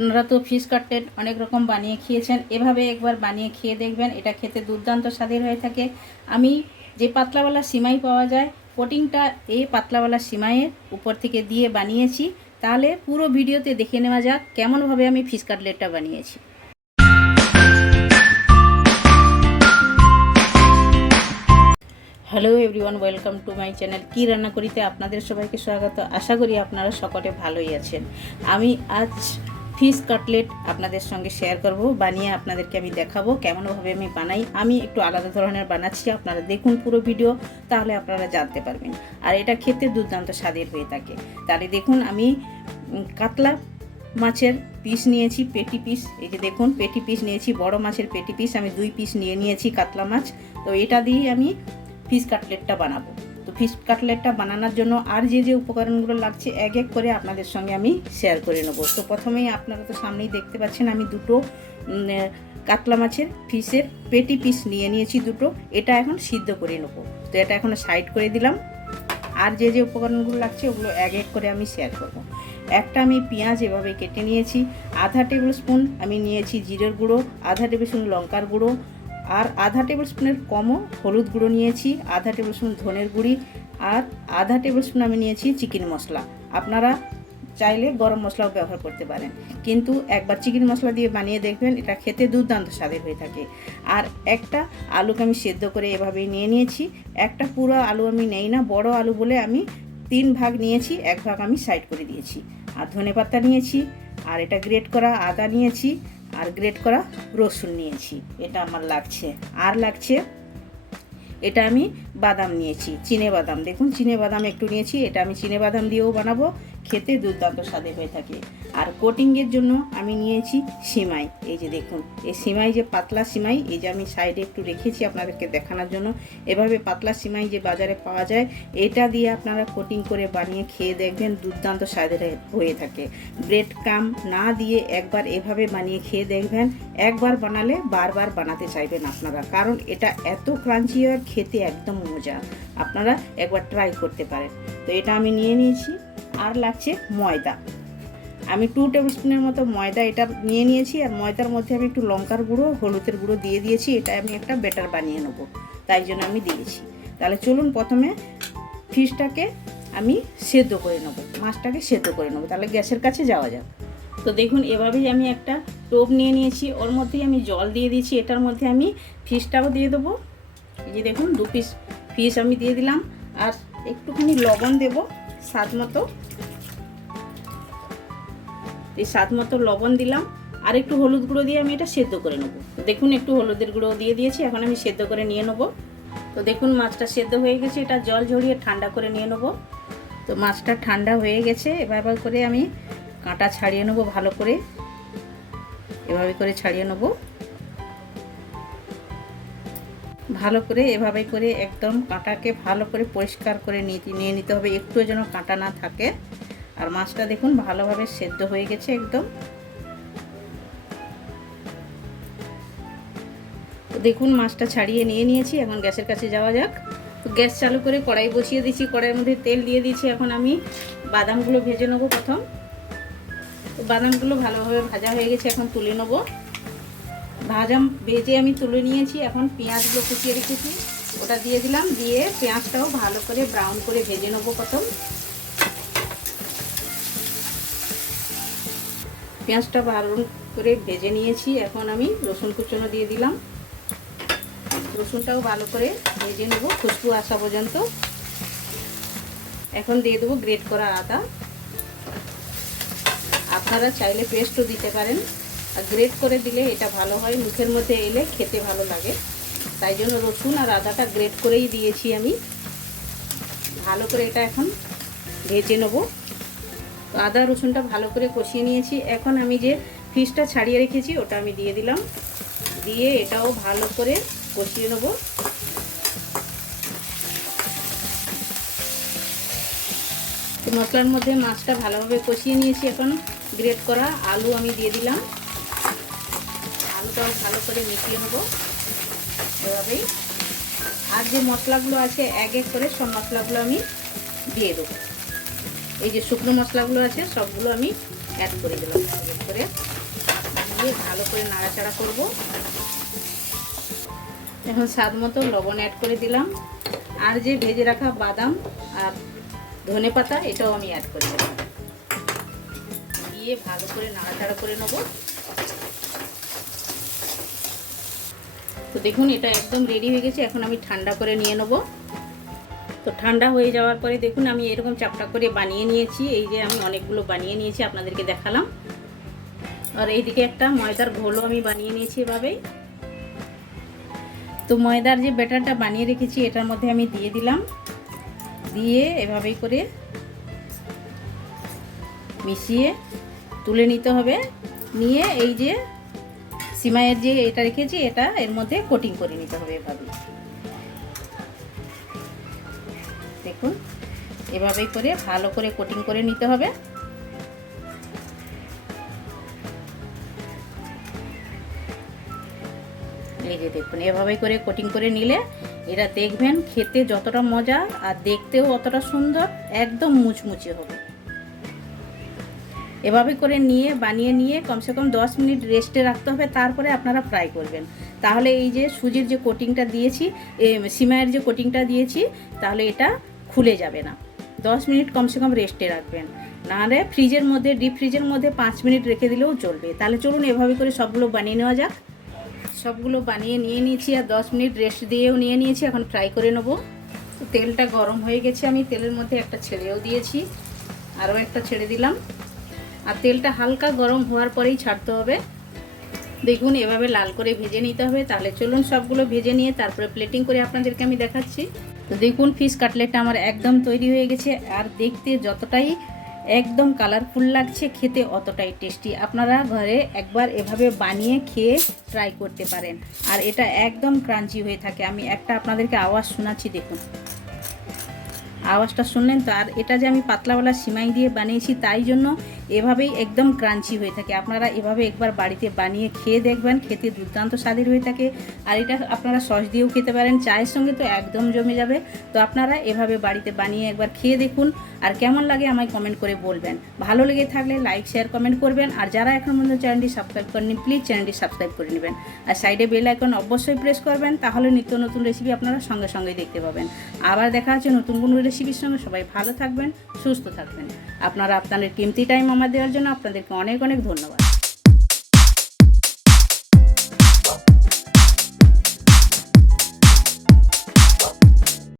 আপনারা তো fish cutlet অনেক রকম বানিয়ে খেয়েছেন। এভাবে একবার বানিয়ে খেয়ে দেখবেন, এটা খেতে দুর্দান্ত স্বাদের হয়ে থাকে। আমি যে পাতলাওয়ালা সিমাই পাওয়া যায়, কোটিংটা এই পাতলাওয়ালা সিমাইয়ের উপর থেকে দিয়ে বানিয়েছি। তাহলে পুরো ভিডিওতে দেখে নেওয়া যাক, কেমনভাবে আমি ফিশ কাটলেটটা বানিয়েছি। Hello everyone, welcome to my channel কি রান্না করিতে আপনাদের সবাইকে স্বাগত। আশা করি আপনারা সকলে ভালোই আছেন। আমি আজ ফিশ কাটলেট আপনাদের সঙ্গে শেয়ার করব, বানিয়ে আপনাদেরকে আমি দেখাবো, কেমনভাবে আমি বানাই, আমি একটু আলাদা ধরনের বানাচ্ছি, আপনারা দেখুন পুরো ভিডিও তাহলে আপনারা জানতে পারবেন। আর এটা খেতে দুর্দান্ত স্বাদের হয়ে থাকে। তাহলে দেখুন, আমি কাতলা মাছের পিস নিয়েছি, পেটি পিস এই যে দেখুন, পেটি পিস নিয়েছি, বড় মাছের পেটি পিস আমি দুই পিস নিয়ে নিয়েছি কাতলা মাছ। তো এটা দিয়ে আমি ফিশ কাটলেটটা বানাবো। ফিশ কাটলেটটা বানানোর জন্য আর যে যে উপকরণগুলো লাগছে এক এক করে আপনাদের সঙ্গে আমি শেয়ার করে নেব। তো প্রথমেই আপনারা তো সামনেই দেখতে পাচ্ছেন, আমি দুটো কাতলা মাছের ফিশের পেটি পিস নিয়ে নিয়েছি দুটো। এটা এখন সিদ্ধ করে নেব। তো এটা এখন সাইড করে দিলাম। আর যে যে উপকরণগুলো লাগছে ওগুলো এক এক করে আমি শেয়ার করব। একটা আমি পেঁয়াজ এভাবে কেটে নিয়েছি, আধা টেবিল স্পুন আমি নিয়েছি জিরের গুঁড়ো, আধা টেবিল স্পুন লঙ্কার গুঁড়ো আর আধা টেবিল স্পুনের কমও হলুদ গুঁড়ো নিয়েছি, আধা টেবিল স্পুন ধনের গুঁড়ি আর আধা টেবিল স্পুন আমি নিয়েছি চিকেন মশলা। আপনারা চাইলে গরম মশলাও ব্যবহার করতে পারেন। কিন্তু একবার চিকেন মশলা দিয়ে বানিয়ে দেখবেন, এটা খেতে দুর্দান্ত স্বাদের হয়ে থাকে। আর একটা আলুকে আমি সেদ্ধ করে এভাবেই নিয়ে নিয়েছি। একটা পুরো আলু আমি নেই না, বড় আলু বলে আমি তিন ভাগ নিয়েছি, এক ভাগ আমি সাইড করে দিয়েছি। আর ধনে পাতা নিয়েছি, আর এটা গ্রেট করা আদা নিয়েছি আর গ্রেট করা রসুন নিয়েছি, এটা আমার লাগছে। আর লাগছে, এটা আমি বাদাম নিয়েছি, চিনে বাদাম। দেখুন, চিনে বাদাম একটু নিয়েছি, এটা আমি চিনে বাদাম দিয়েও বানাবো খেতে দুর্দান্ত স্বাদে হয়ে থাকে। আর কোটিংয়ের জন্য আমি নিয়েছি সিমাই। এই যে দেখুন, এই সিমাই যে পাতলা সিমাই, এই যে আমি সাইডে একটু রেখেছি আপনাদেরকে দেখানোর জন্য। এভাবে পাতলা সিমাই যে বাজারে পাওয়া যায়, এটা দিয়ে আপনারা কোটিং করে বানিয়ে খেয়ে দেখবেন দুর্দান্ত স্বাদের হয়ে থাকে। ব্রেড কাম না দিয়ে একবার এভাবে বানিয়ে খেয়ে দেখবেন, একবার বানালে বারবার বানাতে চাইবেন আপনারা। কারণ এটা এত ক্রাঞ্চি আর খেতে একদম মজা। আপনারা একবার ট্রাই করতে পারেন। তো এটা আমি নিয়ে নিয়েছি। আর লাগছে ময়দা। আমি টু টেবিল স্পুনের মতো ময়দা এটা নিয়ে নিয়েছি, আর ময়দার মধ্যে আমি একটু লঙ্কার গুঁড়ো, হলুদের গুঁড়ো দিয়ে দিয়েছি, এটা আমি একটা বেটার বানিয়ে নেব, তাই জন্য আমি দিয়েছি। তাহলে চলুন প্রথমে ফিশটাকে আমি সেদ্ধ করে নেব, মাছটাকে সেদ্ধ করে নেব, তাহলে গ্যাসের কাছে যাওয়া যাক। তো দেখুন, এভাবেই আমি একটা টোপ নিয়ে নিয়েছি, ওর মধ্যেই আমি জল দিয়ে দিয়েছি, এটার মধ্যে আমি ফিশটাও দিয়ে দেবো। এই যে দেখুন, দু পিস ফিশ আমি দিয়ে দিলাম, আর একটুখানি লবণ দেব। স্বাদ মতো। এই স্বাদ মতো লবণ দিলাম। আর একটু হলুদ গুঁড়ো দিয়ে আমি এটা সেদ্ধ করে নেব। দেখুন, একটু হলুদের গুঁড়ো দিয়ে দিয়েছি, এখন আমি সেদ্ধ করে নিয়ে নেব। তো দেখুন, মাছটা সেদ্ধ হয়ে গেছে, এটা জল ঝরিয়ে ঠান্ডা করে নিয়ে নেব। তো মাছটা ঠান্ডা হয়ে গেছে এভাবে করে আমি কাঁটা ছাড়িয়ে নেব, ভালো করে। এভাবে করে ছাড়িয়ে নেব। ভালো করে এভাবে করে একদম কাঁটাকে ভালো করে পরিষ্কার করে নিয়ে নিতে হবে। একটু যেন কাঁটা না থাকে। আর মাছটা দেখুন ভালোভাবে সেদ্ধ হয়ে গেছে একদম। দেখুন মাছটা ছাড়িয়ে নিয়ে নিয়েছি, এখন গ্যাসের কাছে যাওয়া যাক। গ্যাস চালু করে কড়াই বসিয়ে দিয়েছি, কড়াইয়ের মধ্যে তেল দিয়ে দিয়েছি। এখন আমি বাদামগুলো ভেজে নেব প্রথম। বাদামগুলো ভালোভাবে ভাজা হয়ে গেছে, এখন তুলে নেব। ভাজা ভেজে আমি তুলে নিয়েছি, এখন পেঁয়াজগুলো কুচিয়ে রেখেছি। ওটা দিয়ে দিলাম, দিয়ে পেঁয়াজটাও ভালো করে ব্রাউন করে ভেজে নেব প্রথম। পেঁয়াজটা ভালো করে ভেজে নিয়েছি, এখন আমি রসুন কুচনো দিয়ে দিলাম। রসুনটাও ভালো করে ভেজে নেব, খুশবু আসা পর্যন্ত। এখন দিয়ে দেবো গ্রেট করা আদা। আপনারা চাইলে পেস্টও দিতে পারেন। আর গ্রেট করে দিলে এটা ভালো হয়, মুখের মধ্যে এলে খেতে ভালো লাগে। তাই জন্য রসুন আর আদাটা গ্রেট করেই দিয়েছি আমি। ভালো করে এটা এখন ভেজে নেব। তো আদা, রসুনটা ভালো করে কষিয়ে নিয়েছি। এখন আমি যে ফিশটা ছাড়িয়ে রেখেছি, ওটা আমি দিয়ে দিলাম। দিয়ে এটাও ভালো করে কষিয়ে নেব। মশলার মধ্যে মাছটা ভালোভাবে কষিয়ে নিয়েছি। এখন গ্রেট করা আলু আমি দিয়ে দিলাম। আলুটাও ভালো করে মিশিয়ে নেব এভাবেই। আর যে মশলাগুলো আছে, এক এক করে সব মশলাগুলো আমি দিয়ে দেবো। এই যে শুকনো মশলাগুলো আছে, সবগুলো আমি অ্যাড করে দিলাম। করে দিয়ে ভালো করে নাড়াচাড়া করব। এখন স্বাদ মতো লবণ অ্যাড করে দিলাম। আর যে ভেজে রাখা বাদাম আর ধনে পাতা, এটাও আমি অ্যাড করে দিলাম। দিয়ে ভালো করে নাড়াচাড়া করে নেব। তো দেখুন, এটা একদম রেডি হয়ে গেছে। এখন আমি ঠান্ডা করে নিয়ে নেব। তো ঠান্ডা হয়ে যাওয়ার পরে দেখুন, আমি এরকম চাপটা করে বানিয়ে নিয়েছি। এই যে আমি অনেকগুলো বানিয়ে নিয়েছি, আপনাদেরকে দেখালাম। আর এইদিকে একটা ময়দার ঘোলও আমি বানিয়ে নিয়েছি এভাবেই। তো ময়দার যে ব্যাটারটা বানিয়ে রেখেছি, এটার মধ্যে আমি দিয়ে দিলাম। দিয়ে এভাবেই করে মিশিয়ে তুলে নিতে হবে। নিয়ে এই যে সিমাইয়ের যে এটা রেখেছি, এটা এর মধ্যে কোটিং করে নিতে হবে এভাবে। দেখুন এভাবেই করে ভালো করে কোটিং করে নিতে হবে। এই যে দেখুন, এভাবে করে কোটিং করে নিলে এটা দেখবেন খেতে যতটা মজা আর দেখতেও অতটা সুন্দর, একদম মুচমুচে হবে। এভাবে করে নিয়ে, বানিয়ে নিয়ে কমসে কম দশ মিনিট রেস্টে রাখতে হবে, তারপরে আপনারা ফ্রাই করবেন। তাহলে এই যে সুজির যে কোটিংটা দিয়েছি সিমাইয়ের যে কোটিংটা দিয়েছি, তাহলে এটা খুলে যাবে না। দশ মিনিট কমসে কম রেস্টে রাখবেন। নাহলে ফ্রিজের মধ্যে ডিপ ফ্রিজের মধ্যে পাঁচ মিনিট রেখে দিলেও চলবে। তাহলে চলুন এভাবে করে সবগুলো বানিয়ে নেওয়া যাক। সবগুলো বানিয়ে নিয়ে নিয়েছি আর দশ মিনিট রেস্ট দিয়েও নিয়ে নিয়েছি, এখন ফ্রাই করে নেব। তেলটা গরম হয়ে গেছে, আমি তেলের মধ্যে একটা ছেড়েও দিয়েছি। আরও একটা ছেড়ে দিলাম। আর তেলটা হালকা গরম হওয়ার পরেই ছাড়তে হবে। দেখুন, এভাবে লাল করে ভেজে নিতে হবে। তাহলে চলুন সবগুলো ভেজে নিয়ে তারপরে প্লেটিং করে আপনাদেরকে আমি দেখাচ্ছি। তো দেখুন ফিশ কাটলেটটা আমার একদম তৈরি হয়ে গেছে। আর দেখতে যতটাই একদম কালারফুল লাগছে, খেতে অতটাই টেস্টি আপনারা ঘরে একবার এভাবে বানিয়ে খেয়ে ট্রাই করতে পারেন। আর এটা একদম ক্রাঞ্চি হয়ে থাকে। আমি একটা আপনাদেরকে আওয়াজ শোনাচ্ছি, দেখুন। আওয়াজটা শুনলেন তো? আর এটা যে আমি পাতলাওয়ালা সিমাই দিয়ে বানিয়েছি, তাই জন্য এভাবেই একদম ক্রাঞ্চি হয়ে থাকে। আপনারা এভাবে একবার বাড়িতে বানিয়ে খেয়ে দেখবেন, খেতে দুর্দান্ত স্বাদের হয়ে থাকে। আর এটা আপনারা সস দিয়েও খেতে পারেন, চায়ের সঙ্গে তো একদম জমে যাবে। তো আপনারা এভাবে বাড়িতে বানিয়ে একবার খেয়ে দেখুন আর কেমন লাগে আমায় কমেন্ট করে বলবেন। ভালো লেগে থাকলে লাইক, শেয়ার, কমেন্ট করবেন। আর যারা এখন পর্যন্ত চ্যানেলটি সাবস্ক্রাইব করেনি প্লিজ চ্যানেলটি সাবস্ক্রাইব করে নেবেন। আর সাইডে বেল আইকন অবশ্যই প্রেস করবেন, তাহলে নিত্য নতুন রেসিপি আপনারা সঙ্গে সঙ্গে দেখতে পাবেন। আবার দেখা হচ্ছে নতুন কোনো রেসিপির সঙ্গে। সবাই ভালো থাকবেন, সুস্থ থাকবেন। আপনারা আপনাদের কিমতি টাইম দেওয়ার জন্য আপনাদেরকে অনেক অনেক ধন্যবাদ।